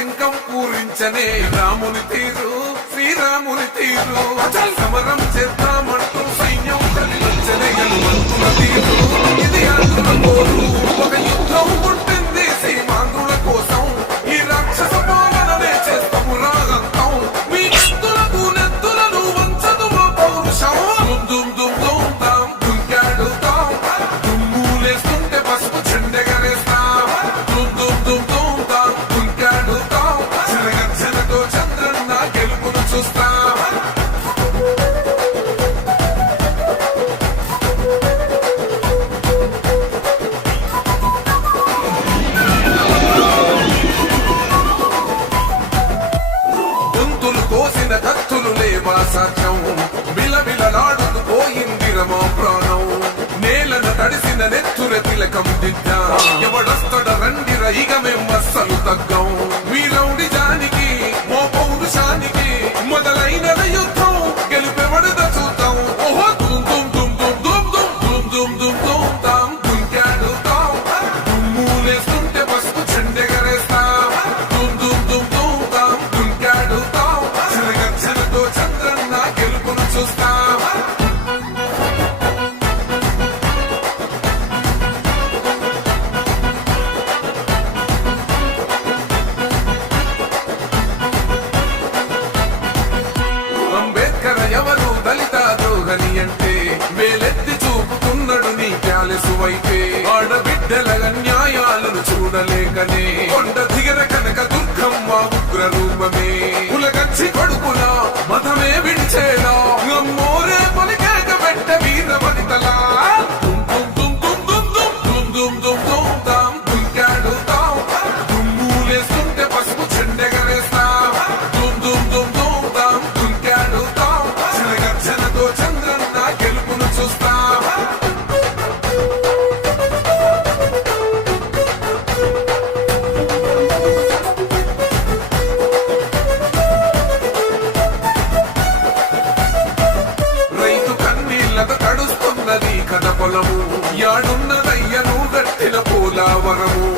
శంఖం పూరించనే రాముని తీరు శ్రీరాముని తీరు సమరం చేద్దామంటూ సైన్యం కలిగించనే హనుమంతుల తీరు ఇది ఆంధ్రుల కోరు ఒక యుద్ధం పుట్టింది సీమాంధ్రుల కోసం ఈ రాక్షస పాలననే చేస్తాము రాగంతం మీ నెత్తులకు నెత్తులను వంచదు మా పౌరుషం దుమ్ దుమ్ దుమ్ తాం దుంకాడుతాం దుమ్ములేస్తుంటే పసుపు చెండెగరేస్తాం దుమ్ దుమ్ దుమ్ దుమ్ తాం దుంకాడుతాం చిరగర్జనతో చంద్రన్న గెలుపును చూస్తాం కోసిన కత్తులు లేవా సాధ్యం విలవిలలాడుతూ పోయింది రమా ప్రాణం నేలన తడిసిన నెత్తుర తిలకం దిద్దా ఎవడొస్తడ రండిర ఇక మేం అస్సలు తగ్గం మీ రౌడి జానికి మో పౌరుషానికి మొదలైన యుద్ధం గెలుపెవడద చూద్దాం ఓహో దుమ్ దుమ్ దుమ్ దుమ్ దుమ్ దుమ్ దుమ్ దుమ్ దుమ్ దుమ్ తాం దుంకాడుతాం దుమ్ములేస్తుంటే పసుపు చెండెగరేస్తాం దుమ్ దుమ్ దుమ్ దుమ్ తాం దుంకాడుతాం చిరగర్జనతో చంద్రన్న గెలుపును చూస్తాం అంబేద్కర్ ఎవరు దళిత ద్రోహని అంటే వేలెత్తి చూపుతున్నాడు నీ ప్యాలెసు వైపే ఆడబిడ్డల న్యాయాలను చూడలేకనే కొండ దిగర కనక దుర్గమ్మ ఉగ్ర రూపమే కులగచ్చి కొడుకుల మతమే విడిచేలా అమ్మోరే పలికేక పెట్ట వీర వనితలా దుమ్ దుమ్ దుమ్ దుమ్ దుమ్ దుమ్ దుమ్ దుమ్ దుమ్ తాం దుంకాడుతాం దుమ్ములేస్తుంటే పసుపు చెండెగరేస్తాం దుమ్ దుమ్ దుమ్ దుమ్ తాం దుంకాడుతాం చిరగర్జనతో చంద్రన్న గెలుపును చూస్తాం రైతు కన్నీళ్లతో తడుస్తున్నది కథ పొలము యాడున్నదయ్యను గట్టిన పోలావరము